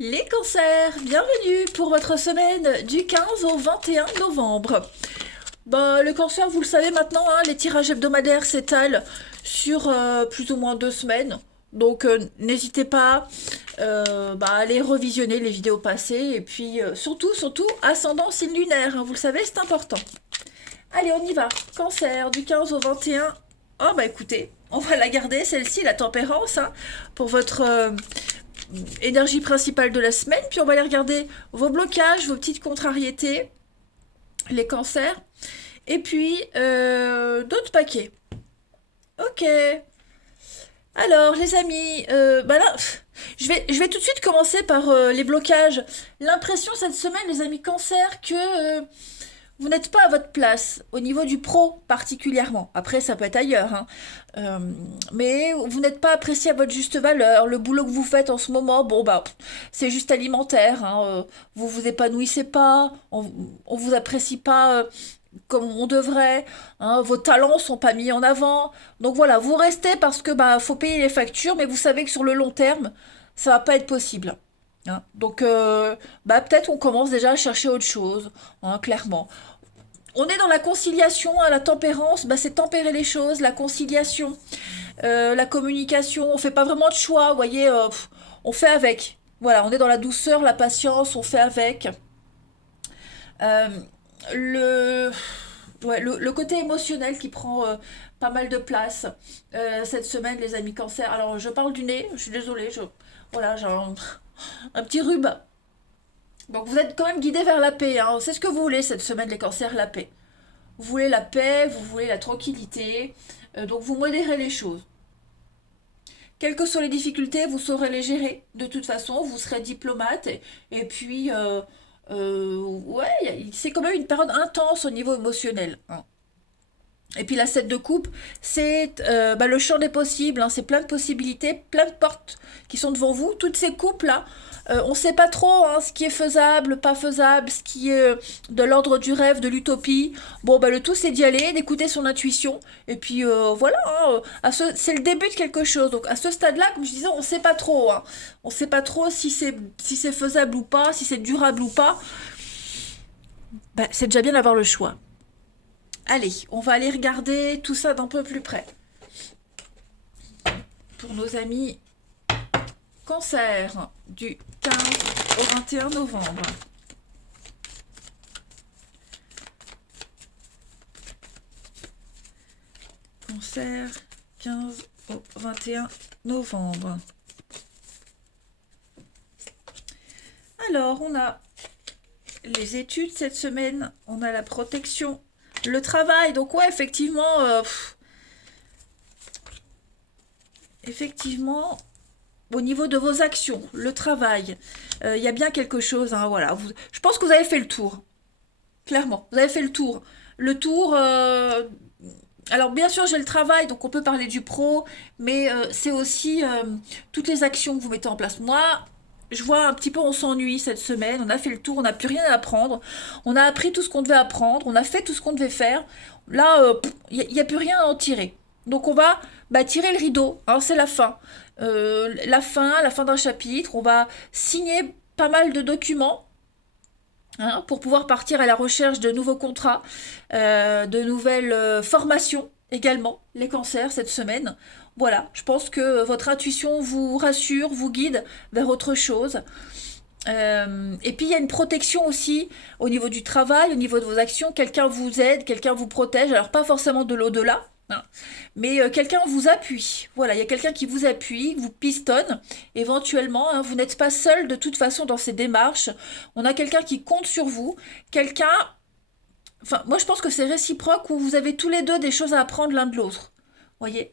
Les cancers, bienvenue pour votre semaine du 15 au 21 novembre. Bah, le cancer, vous le savez maintenant, hein, les tirages hebdomadaires s'étalent sur plus ou moins 2 semaines. Donc n'hésitez pas à aller revisionner les vidéos passées. Et puis surtout, ascendant signe lunaire, hein, vous le savez, c'est important. Allez, on y va. Cancer, du 15 au 21. Oh bah écoutez, on va la garder, celle-ci, la tempérance, hein, pour votre énergie principale de la semaine. Puis on va aller regarder vos blocages, vos petites contrariétés, les cancers. Et puis d'autres paquets. Ok. Alors les amis, bah là, je vais tout de suite commencer par les blocages. L'impression cette semaine, les amis cancer, que vous n'êtes pas à votre place, au niveau du pro particulièrement. Après, ça peut être ailleurs, hein. Euh, mais vous n'êtes pas apprécié à votre juste valeur. Le boulot que vous faites en ce moment, bon bah, c'est juste alimentaire, hein. Vous vous épanouissez pas, on vous apprécie pas comme on devrait, hein. Vos talents sont pas mis en avant. Donc voilà, vous restez parce que bah faut payer les factures, mais vous savez que sur le long terme, ça va pas être possible, hein. Donc, bah, peut-être on commence déjà à chercher autre chose, hein, clairement. On est dans la conciliation, hein, la tempérance, bah, c'est tempérer les choses, la conciliation, la communication. On fait pas vraiment de choix, vous voyez, on fait avec. Voilà, on est dans la douceur, la patience, on fait avec. Euh, le, le côté émotionnel qui prend pas mal de place cette semaine, les amis cancer. Alors, je parle du nez, je suis désolée, voilà, j'ai un petit rhume. Donc, vous êtes quand même guidé vers la paix, hein. C'est ce que vous voulez cette semaine, les cancers, la paix. Vous voulez la paix, vous voulez la tranquillité, donc vous modérez les choses. Quelles que soient les difficultés, vous saurez les gérer. De toute façon, vous serez diplomate. Et puis, ouais, c'est quand même une période intense au niveau émotionnel, hein. Et puis la 7 de coupe, c'est bah, le champ des possibles, hein. C'est plein de possibilités, plein de portes qui sont devant vous. Toutes ces coupes-là, on ne sait pas trop, hein, ce qui est faisable, pas faisable, ce qui est de l'ordre du rêve, de l'utopie. Bon, bah, le tout, c'est d'y aller, d'écouter son intuition. Et puis voilà, hein, c'est le début de quelque chose. Donc à ce stade-là, comme je disais, on ne sait pas trop, hein. On ne sait pas trop si c'est faisable ou pas, si c'est durable ou pas. Bah, c'est déjà bien d'avoir le choix. Allez, on va aller regarder tout ça d'un peu plus près. Pour nos amis cancer du 15 au 21 novembre. Cancer 15 au 21 novembre. Alors, on a les études cette semaine, on a la protection, le travail. Donc ouais, effectivement, effectivement, au niveau de vos actions, le travail, il y a bien quelque chose, hein, voilà. Je pense que vous avez fait le tour, clairement. Vous avez fait le tour. Le tour. Alors bien sûr, j'ai le travail, donc on peut parler du pro, mais c'est aussi toutes les actions que vous mettez en place. Moi, je vois un petit peu, on s'ennuie cette semaine. On a fait le tour, on n'a plus rien à apprendre. On a appris tout ce qu'on devait apprendre, on a fait tout ce qu'on devait faire. Là, il n'y a plus rien à en tirer. Donc on va bah, tirer le rideau, hein, c'est la fin. La fin d'un chapitre. On va signer pas mal de documents, hein, pour pouvoir partir à la recherche de nouveaux contrats, de nouvelles formations également, les cancers cette semaine. Voilà, je pense que votre intuition vous rassure, vous guide vers autre chose. Et puis il y a une protection aussi au niveau du travail, au niveau de vos actions. Quelqu'un vous aide, quelqu'un vous protège. Alors pas forcément de l'au-delà, hein, mais quelqu'un vous appuie. Voilà, il y a quelqu'un qui vous appuie, vous pistonne. Éventuellement, hein, vous n'êtes pas seul de toute façon dans ces démarches. On a quelqu'un qui compte sur vous. Quelqu'un... Enfin, moi je pense que c'est réciproque où vous avez tous les deux des choses à apprendre l'un de l'autre. Voyez,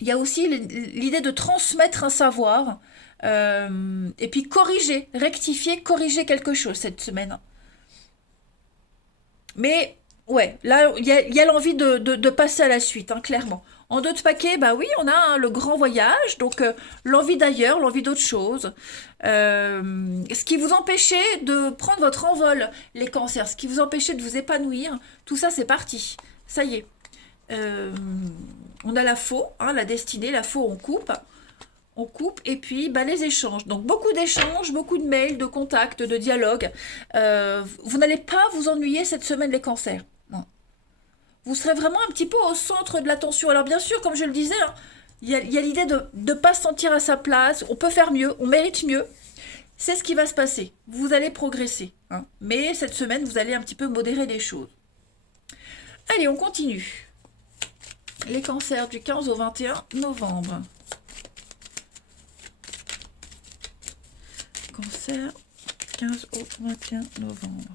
il y a aussi l'idée de transmettre un savoir, et puis corriger, rectifier, corriger quelque chose cette semaine. Mais ouais, là, il y a l'envie de passer à la suite, hein, clairement. En d'autres paquets, bah oui, on a, hein, le grand voyage, donc l'envie d'ailleurs, l'envie d'autre chose. Ce qui vous empêchait de prendre votre envol, les cancers, ce qui vous empêchait de vous épanouir, tout ça c'est parti. Ça y est. Euh, on a la faux, hein, la destinée, la faux on coupe. on coupe, et puis bah, les échanges. Donc beaucoup d'échanges, beaucoup de mails, de contacts, de dialogues. Vous n'allez pas vous ennuyer cette semaine les cancers. Non. Vous serez vraiment un petit peu au centre de l'attention. Alors bien sûr, comme je le disais, hein, il y a l'idée de ne pas se sentir à sa place. On peut faire mieux, on mérite mieux. C'est ce qui va se passer. Vous allez progresser. Hein. Mais cette semaine, vous allez un petit peu modérer les choses. Allez, on continue. Les cancers du 15 au 21 novembre. Cancer, 15 au 21 novembre.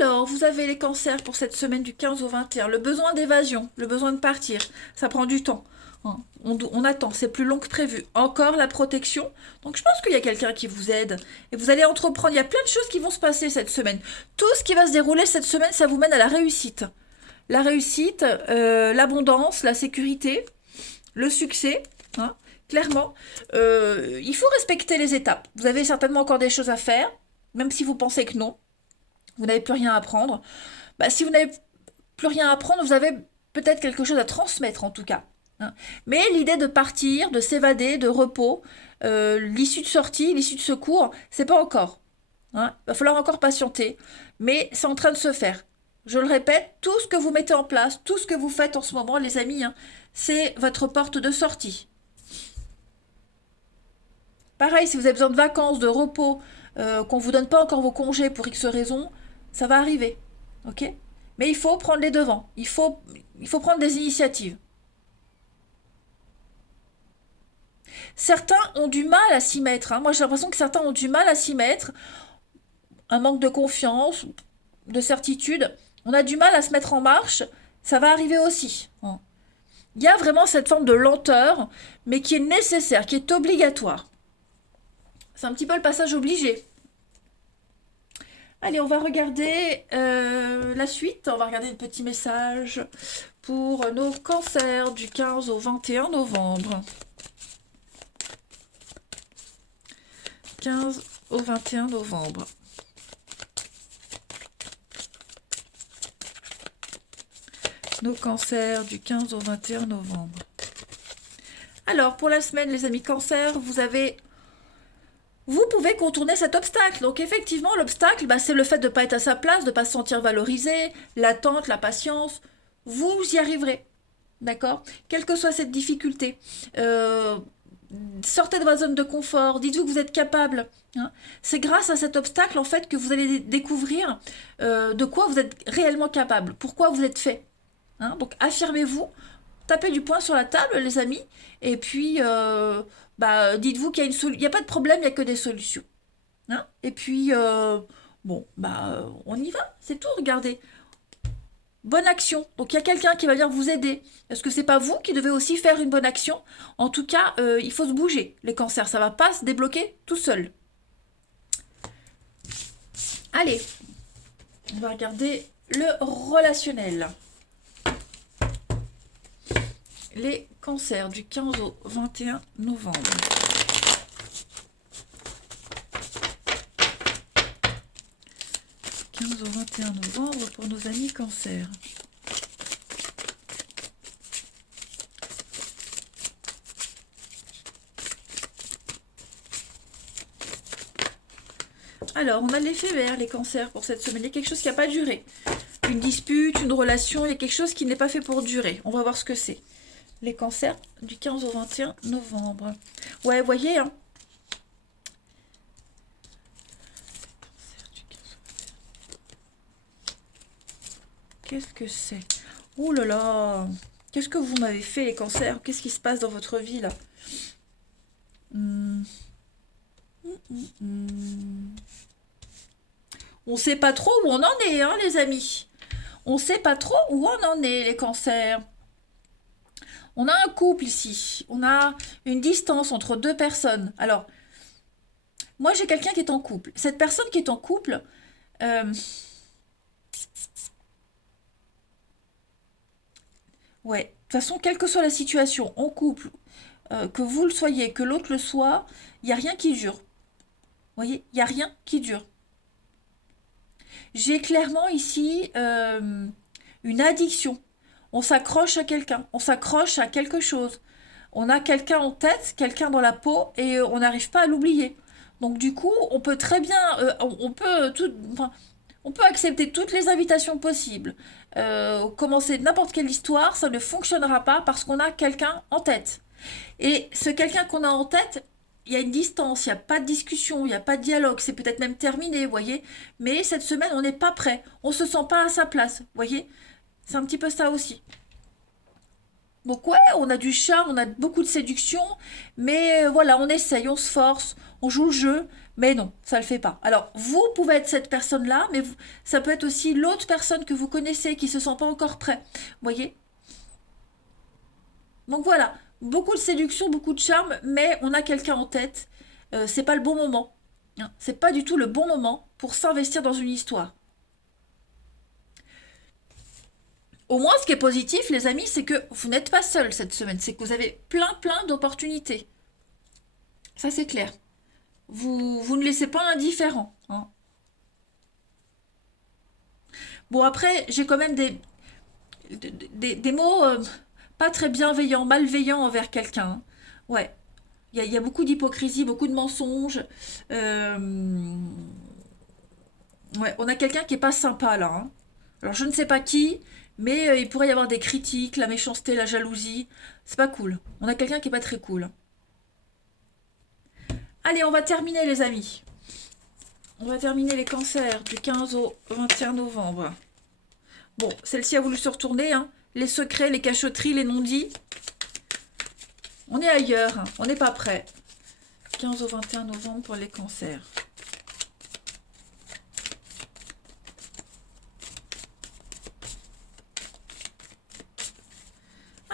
Alors, vous avez les cancers pour cette semaine du 15 au 21. Le besoin d'évasion, le besoin de partir, ça prend du temps. On attend, c'est plus long que prévu. Encore la protection. Donc je pense qu'il y a quelqu'un qui vous aide. Et vous allez entreprendre. Il y a plein de choses qui vont se passer cette semaine. Tout ce qui va se dérouler cette semaine, ça vous mène à la réussite. La réussite, l'abondance, la sécurité, le succès. Hein, clairement, il faut respecter les étapes. Vous avez certainement encore des choses à faire, même si vous pensez que non. Vous n'avez plus rien à apprendre. Bah, si vous n'avez plus rien à apprendre, vous avez peut-être quelque chose à transmettre en tout cas. Hein. Mais l'idée de partir, de s'évader, de repos, l'issue de sortie, l'issue de secours, c'est pas encore. Hein. Il va falloir encore patienter, mais c'est en train de se faire. Je le répète, tout ce que vous mettez en place, tout ce que vous faites en ce moment, les amis, hein, c'est votre porte de sortie. Pareil, si vous avez besoin de vacances, de repos, qu'on ne vous donne pas encore vos congés pour X raisons, ça va arriver. Ok? Mais il faut prendre les devants. Il faut prendre des initiatives. Certains ont du mal à s'y mettre. Hein. Moi, j'ai l'impression que certains ont du mal à s'y mettre. Un manque de confiance, de certitude. On a du mal à se mettre en marche. Ça va arriver aussi. Hein. Il y a vraiment cette forme de lenteur, mais qui est nécessaire, qui est obligatoire. C'est un petit peu le passage obligé. Allez, on va regarder la suite. On va regarder un petit message pour nos cancers du 15 au 21 novembre. 15 au 21 novembre. Nos cancers du 15 au 21 novembre. Alors, pour la semaine, les amis cancers, vous pouvez contourner cet obstacle. Donc effectivement, l'obstacle, bah, c'est le fait de ne pas être à sa place, de ne pas se sentir valorisé, l'attente, la patience. Vous y arriverez. D'accord? Quelle que soit cette difficulté. Sortez de votre zone de confort, dites-vous que vous êtes capable. Hein. C'est grâce à cet obstacle, en fait, que vous allez découvrir de quoi vous êtes réellement capable, pourquoi vous êtes fait. Hein. Donc affirmez-vous, tapez du poing sur la table, les amis, et puis bah, dites-vous qu'il y a une solution. Il n'y a pas de problème, il n'y a que des solutions. Hein. Et puis, bon, bah, on y va, c'est tout, regardez. Bonne action. Donc il y a quelqu'un qui va venir vous aider. Est-ce que c'est pas vous qui devez aussi faire une bonne action? En tout cas, il faut se bouger. Les cancers, ça va pas se débloquer tout seul. Allez, on va regarder le relationnel. Les cancers du 15 au 21 novembre. Au 21 novembre pour nos amis cancers. Alors, on a l'éphémère, les cancers, pour cette semaine. Il y a quelque chose qui n'a pas duré. Une dispute, une relation, il y a quelque chose qui n'est pas fait pour durer. On va voir ce que c'est. Les cancers du 15 au 21 novembre. Ouais, vous voyez, hein. Qu'est-ce que c'est? Ouh là là! Qu'est-ce que vous m'avez fait, les cancers? Qu'est-ce qui se passe dans votre vie, là? On sait pas trop où on en est, hein, les amis. On sait pas trop où on en est, les cancers. On a un couple ici. On a une distance entre deux personnes. Alors, moi, j'ai quelqu'un qui est en couple. Cette personne qui est en couple... ouais, de toute façon, quelle que soit la situation, en couple, que vous le soyez, que l'autre le soit, il n'y a rien qui dure. Vous voyez, il n'y a rien qui dure. J'ai clairement ici une addiction. On s'accroche à quelqu'un, on s'accroche à quelque chose. On a quelqu'un en tête, quelqu'un dans la peau, et on n'arrive pas à l'oublier. Donc du coup, on peut très bien, on peut tout, enfin, on peut accepter toutes les invitations possibles. Commencer n'importe quelle histoire, ça ne fonctionnera pas parce qu'on a quelqu'un en tête. Et ce quelqu'un qu'on a en tête, il y a une distance, il n'y a pas de discussion, il n'y a pas de dialogue, c'est peut-être même terminé, vous voyez. Mais cette semaine, on n'est pas prêt, on ne se sent pas à sa place, vous voyez. C'est un petit peu ça aussi. Donc ouais, on a du charme, on a beaucoup de séduction, mais voilà, on essaye, on se force, on joue le jeu, mais non, ça le fait pas. Alors, vous pouvez être cette personne-là, mais ça peut être aussi l'autre personne que vous connaissez qui se sent pas encore prêt, vous voyez. Donc voilà, beaucoup de séduction, beaucoup de charme, mais on a quelqu'un en tête. C'est pas le bon moment. Hein. C'est pas du tout le bon moment pour s'investir dans une histoire. Au moins, ce qui est positif, les amis, c'est que vous n'êtes pas seul cette semaine. C'est que vous avez plein d'opportunités. Ça, c'est clair. Vous ne laissez pas indifférent. Hein. Bon, après, j'ai quand même des mots pas très bienveillants, malveillants envers quelqu'un. Hein. Ouais. Il y a beaucoup d'hypocrisie, beaucoup de mensonges. Euh, ouais, on a quelqu'un qui est pas sympa là. Hein. Alors je ne sais pas qui, mais il pourrait y avoir des critiques, la méchanceté, la jalousie. C'est pas cool. On a quelqu'un qui est pas très cool. Allez, on va terminer les amis. On va terminer les cancers du 15 au 21 novembre. Bon, celle-ci a voulu se retourner. Hein. Les secrets, les cachotteries, les non-dits. On est ailleurs. Hein. On n'est pas prêt. 15 au 21 novembre pour les cancers.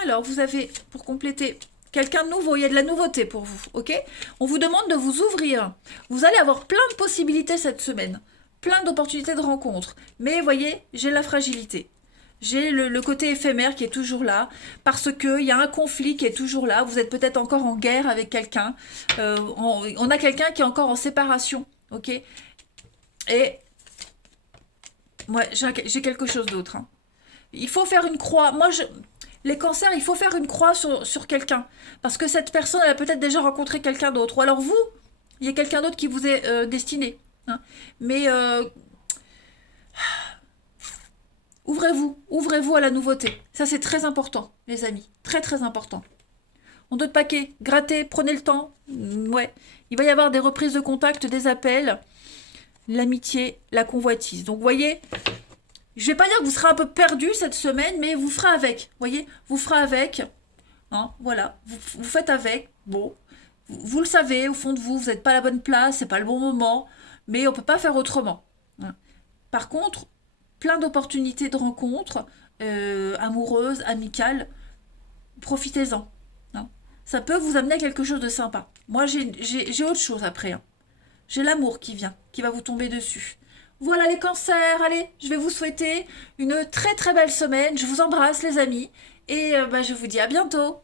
Alors, vous avez, pour compléter, quelqu'un de nouveau. Il y a de la nouveauté pour vous, ok? On vous demande de vous ouvrir. Vous allez avoir plein de possibilités cette semaine. Plein d'opportunités de rencontres. Mais, voyez, j'ai la fragilité. J'ai le côté éphémère qui est toujours là, parce qu'il y a un conflit qui est toujours là. Vous êtes peut-être encore en guerre avec quelqu'un. On a quelqu'un qui est encore en séparation, ok? Et, ouais, j'ai quelque chose d'autre. Hein. Il faut faire une croix. Les cancers, il faut faire une croix sur quelqu'un. Parce que cette personne, elle a peut-être déjà rencontré quelqu'un d'autre. Ou alors vous, il y a quelqu'un d'autre qui vous est destiné. Hein. Mais ouvrez-vous à la nouveauté. Ça, c'est très important, les amis. Très, très important. En d'autres paquets, grattez, prenez le temps. Ouais. Il va y avoir des reprises de contact, des appels, l'amitié, la convoitise. Donc, vous voyez, je vais pas dire que vous serez un peu perdu cette semaine, mais vous ferez avec. Vous voyez, vous ferez avec. Hein, voilà, vous faites avec. Bon, vous le savez, au fond de vous, vous n'êtes pas à la bonne place, c'est pas le bon moment, mais on peut pas faire autrement. Hein. Par contre, plein d'opportunités de rencontres amoureuses, amicales. Profitez-en. Hein. Ça peut vous amener à quelque chose de sympa. Moi, j'ai autre chose après. Hein. J'ai l'amour qui vient, qui va vous tomber dessus. Voilà les cancers, allez, je vais vous souhaiter une très très belle semaine. Je vous embrasse les amis et je vous dis à bientôt.